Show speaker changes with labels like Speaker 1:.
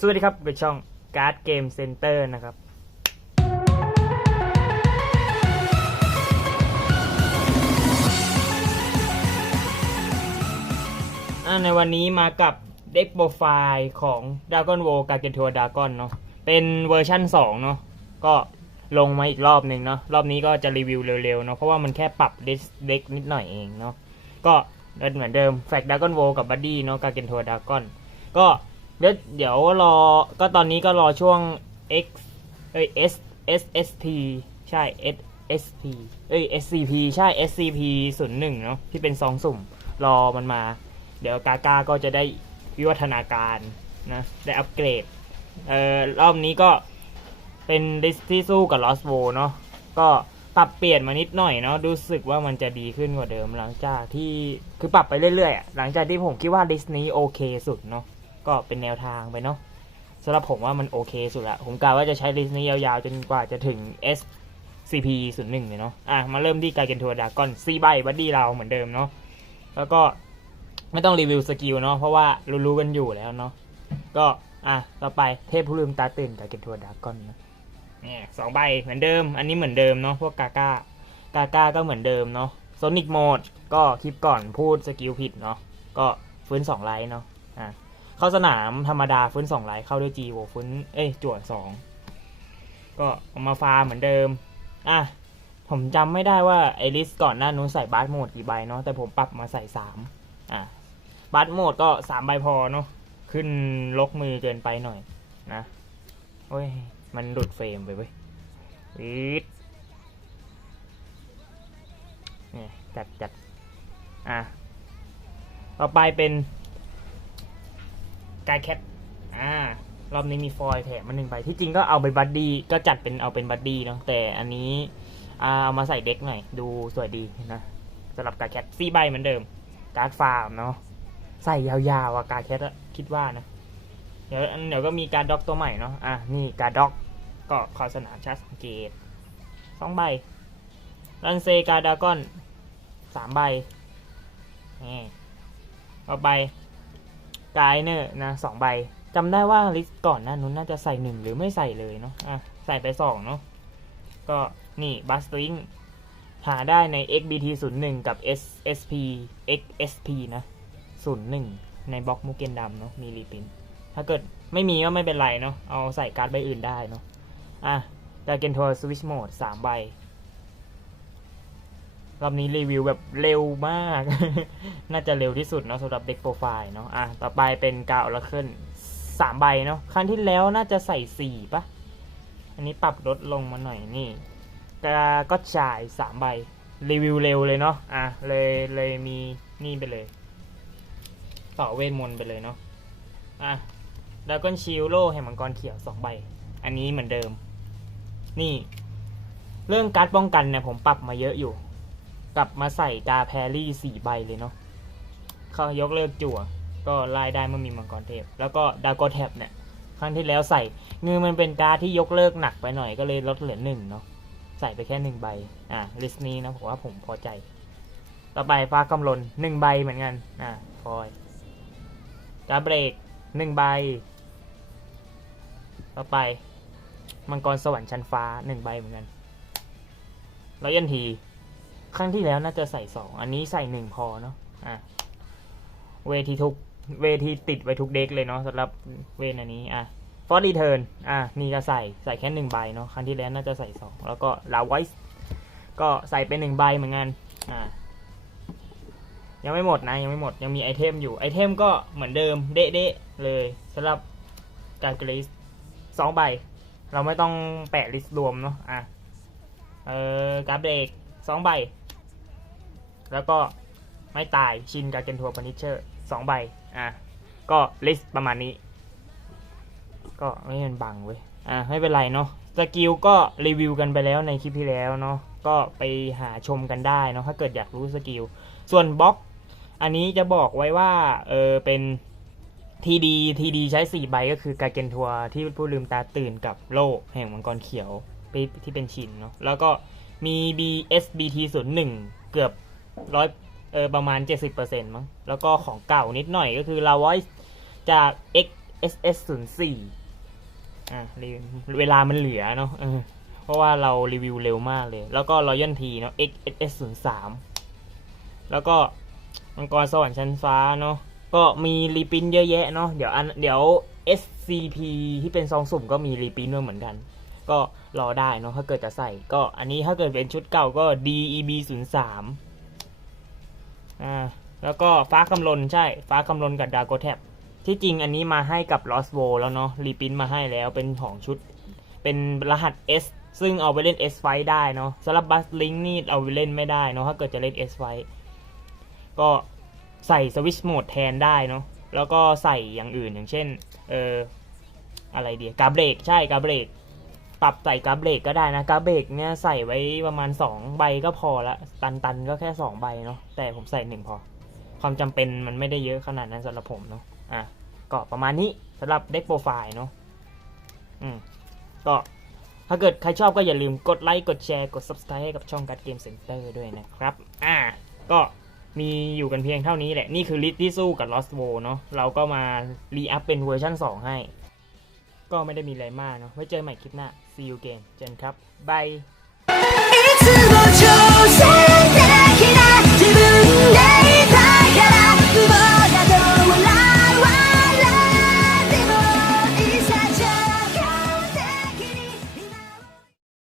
Speaker 1: สวัสดีครับเป็นช่องการ์ดเกมเซ็นเตอร์นะครับอ่าในวันนี้มากับเด็กโปรไฟล์ของ Dragon w o การ์เกนทัวร์ดากอนเนาะเป็นเวอร์ชั่น 2 เนาะก็ลงมาอีกรอบหนึ่งเนาะรอบนี้ก็จะรีวิวเร็วๆเนาะเพราะว่ามันแค่ปรับเด็กนิดหน่อยเองเนาะก็เหมือนเดิมแฟกดากอนโวกับบัดดี้เนาะการเกนทัวร์ดากอนก็ เดี๋ยวเดี๋ยวรอก็ตอนนี้ก็รอช่วง X เอ้ย S S S P ใช่ S S P เอ้ย S C P ใช่ S C P 0 1เนาะที่เป็นซองสุ่ม รอมันมา เดี๋ยวกากาก็จะได้วิวัฒนาการนะได้อัปเกรดเอ่อรอบนี้ก็เป็นลิสที่สู้กับลอสโวเนาะก็ปรับเปลี่ยนมานิดหน่อยเนาะรู้สึกว่ามันจะดีขึ้นกว่าเดิมหลังจากที่คือปรับไปเรื่อยๆอะหลังจากที่ผมคิดว่าลิสนี้โอเคสุดเนาะ ก็เป็นแนวทางไปเนาะสำหรับผมว่ามันโอเคสุดละผมกะว่าจะใช้ลิสนี้ยาวๆ จนกว่าจะถึง S CP 0 1เลยเนาะอะมาเริ่มที่การเกนทัวร์ดากอนซีใบบัดดี้เราเหมือนเดิมเนาะแล้วก็ไม่ต้องรีวิวสกิลเนาะเพราะว่ารู้ๆกันอยู่แล้วเนาะก็อะต่อไปเทพผู้ลืมตาตื่นกับเก็บทัวร์ดากอนนะเนี่ยสองใบเหมือนเดิม อันนี้เหมือนเดิมเนาะพวกกาก้ากาก้าก็เหมือนเดิมเนาะโซนิกโหมดก็คลิปก่อนพูดสกิลผิดเนาะก็ฟื้นสองไลท์เนาะอะ เข้าสนามธรรมดาฟื้นสองไลท์เข้าด้วยจีโวฟื้นเอ้ยจวดสองก็เอามาฟาเหมือนเดิม อะ ผมจำไม่ได้ว่าไอริสก่อนหน้านู้นใส่บาร์โหมดกี่ใบเนาะแต่ผมปรับมาใส่สามอะบัตรโหมดก็สามใบพอเนาะขึ้นลกมือเกินไปหน่อยนะโอ้ย มันหลุดเฟรมไปเว้ยวีดเนี่ยจัดจัดอะต่อไปเป็น กายแคทอ่ารอบนี้มีฟอยแถมมาหนึ่งใบที่จริงก็เอาไปบัดดี้ก็จัดเป็นเอาเป็นบัดดี้เนาะแต่อันนี้อ่าเอามาใส่เด็กหน่อย ดูสวยดีนะสำหรับกายแคทสี่ใบเหมือนเดิม การ์ดฟาร์มเนาะใส่ยาวๆอะการแคทอะคิดว่านะ เดี๋ยวเดี๋ยวก็มีการด็อกตัวใหม่เนาะอะนี่การด็อกก็ขอสนามชาร์จสังเกตสองใบรันเซกาดากอนสามใบนี่ต่อไป กายเนอร์นะสองใบจำได้ว่าลิสต์ก่อนหน้านู้นน่าจะใส่หนึ่งหรือไม่ใส่เลยเนาะอะใส่ไปสองเนาะก็นี่บัสลิงหาได้ใน XBT 0 1กับ SSP XSP นะศูนย์หนึ่งในบล็อกมูเกนดำเนาะมีรีพินถ้าเกิดไม่มีก็ไม่เป็นไรเนาะเอาใส่การ์ดใบอื่นได้เนาะอะดาเกนทัวร์สวิชโหมดสามใบ รอบนี้รีวิวแบบเร็วมาก น่าจะเร็วที่สุดเนาะสำหรับเด็กโปรไฟล์เนาะอะต่อไปเป็นกาวละเคิลสามใบเนาะครั้งที่แล้วน่าจะใส่สี่ปะอันนี้ปรับลดลงมาหน่อยนี่กก็จ่ายสามใบรีวิวเร็วเลยเนาะอะเลยเลยมีนี่ไปเลย ต่อเวทมนต์ไปเลยเนาะอะดากอนชิลโลแห่งมังกรเขียวสองใบ อันนี้เหมือนเดิม นี่ เรื่องการ์ดป้องกันเนี่ยผมปรับมาเยอะอยู่ กลับมาใส่กาแพรี่สี่ใบเลยเนาะเขายกเลิกจั่ว ก็ไล่ได้เมื่อมีมังกรเทพ แล้วก็ดากอแท็บเนี่ยครั้งที่แล้วใส่เงือมันเป็นการที่ยกเลิกหนักไปหน่อยก็เลยลดเหลือหนึ่งเนาะใส่ไปแค่หนึ่งใบ อะลิสต์นี้นะผมว่าผมพอใจ ต่อไปฟ้ากำลนหนึ่งใบเหมือนกัน อะฟอยการเบรกหนึ่งใบ ต่อไป มังกรสวรรค์ชั้นฟ้าหนึ่งใบเหมือนกันแล้วยันที ครั้งที่แล้วน่าจะใส่สองอันนี้ใส่หนึ่งพอเนาะอะเวทีทุกเวทีติดไว้ทุกเด็กเลยเนาะสำหรับเวนอันนี้อะฟอร์ดีเทิร์นอะนี่ก็ใส่ใส่แค่หนึ่งใบเนาะครั้งที่แล้วน่าจะใส่สองแล้วก็ลาไวส์ก็ใส่เป็นหนึ่งใบเหมือนกันอะยังไม่หมดนะยังไม่หมดยังมีไอเทมอยู่ไอเทมก็เหมือนเดิมเด๊ะๆเลยสำหรับการกรีสสองใบ เราไม่ต้องแปะลิสต์รวมเนาะอะเออการเบรกสองใบ แล้วก็ไม่ตายชินกาเกนทัวร์ปนิเชอร์สองใบ อะ ก็ลิสต์ประมาณนี้ ก็ไม่เป็นบังเว้ย อะ ไม่เป็นไรเนาะสกิลก็รีวิวกันไปแล้วในคลิปที่แล้วเนาะก็ไปหาชมกันได้เนาะถ้าเกิดอยากรู้สกิล ส่วนบล็อก อันนี้จะบอกไว้ว่า เออเป็นทีดีทีดีใช้สี่ใบก็คือกาเกนทัวร์ที่ผู้ลืมตาตื่นกับโลกแห่งมังกรเขียวที่ที่เป็นชินเนาะแล้วก็มี BSBT 0 1 เกือบ ร้อยเออประมาณ 70%มั้ง แล้วก็ของเก่านิดหน่อยก็คือ l a v o i c e จาก xss 0 4อะเวลามันเหลือเนาะเพราะว่าเรารีวิวเร็วมากเลย แล้วก็ Royal T เนาะ XSS 0 3แล้วก็มังกรสวรรค์ชั้นฟ้าเนาะก็มีรีปินเยอะแยะเนาะเดี๋ยวอันเดี๋ยว SCP ที่เป็นซองสุ่มก็มีรีปินด้วยเหมือนกัน ก็รอได้เนาะถ้าเกิดจะใส่ ก็อันนี้ถ้าเกิดเป็นชุดเก่าก็ DEB 0 3 อ่าแล้วก็ฟ้าคำลนใช่ ฟ้าคำลนกับดา g กแท็บที่จริงอันนี้มาให้กับ Lost w o แล้วเนาะรีพินมาให้แล้วเป็นของชุด เป็นรหัส S ซึ่งเอาไปเล่น S ไฟได้เนาะสำหรับบัสลิงนี่เอาไปเล่นไม่ได้เนาะถ้าเกิดจะเล่น S ไฟก็ใส่สวิชโหมดแทนได้เนาะแล้วก็ใส่อย่างอื่นอย่างเช่นเอออะไรเดียกาเบรกใช่กาเบรก ปรับใส่กราเบรกก็ได้นะกราเบรกเนี่ยใส่ไว้ประมาณ 2 ใบก็พอละตันตันก็แค่ 2 ใบเนาะแต่ผมใส่หนึ่งพอ ความจำเป็นมันไม่ได้เยอะขนาดนั้นสำหรับผมเนาะอะก็ประมาณนี้สำหรับเด็กโปรไฟล์เนาะอืมก็ถ้าเกิดใครชอบก็อย่าลืมกดไลค์กดแชร์กด subscribe ให้กับช่องการ์ดเกมเซ็นเตอร์ด้วยนะครับอ่าก็มีอยู่กันเพียงเท่านี้แหละ นี่คือลิสที่สู้กับ Lost w o เนาะเราก็มารีอัพเป็นเวอร์ชัน2 ให้ ก็ไม่ได้มีอะไรมากเนาะไว้เจอใหม่คลิปหน้า see you again เจนครับบาย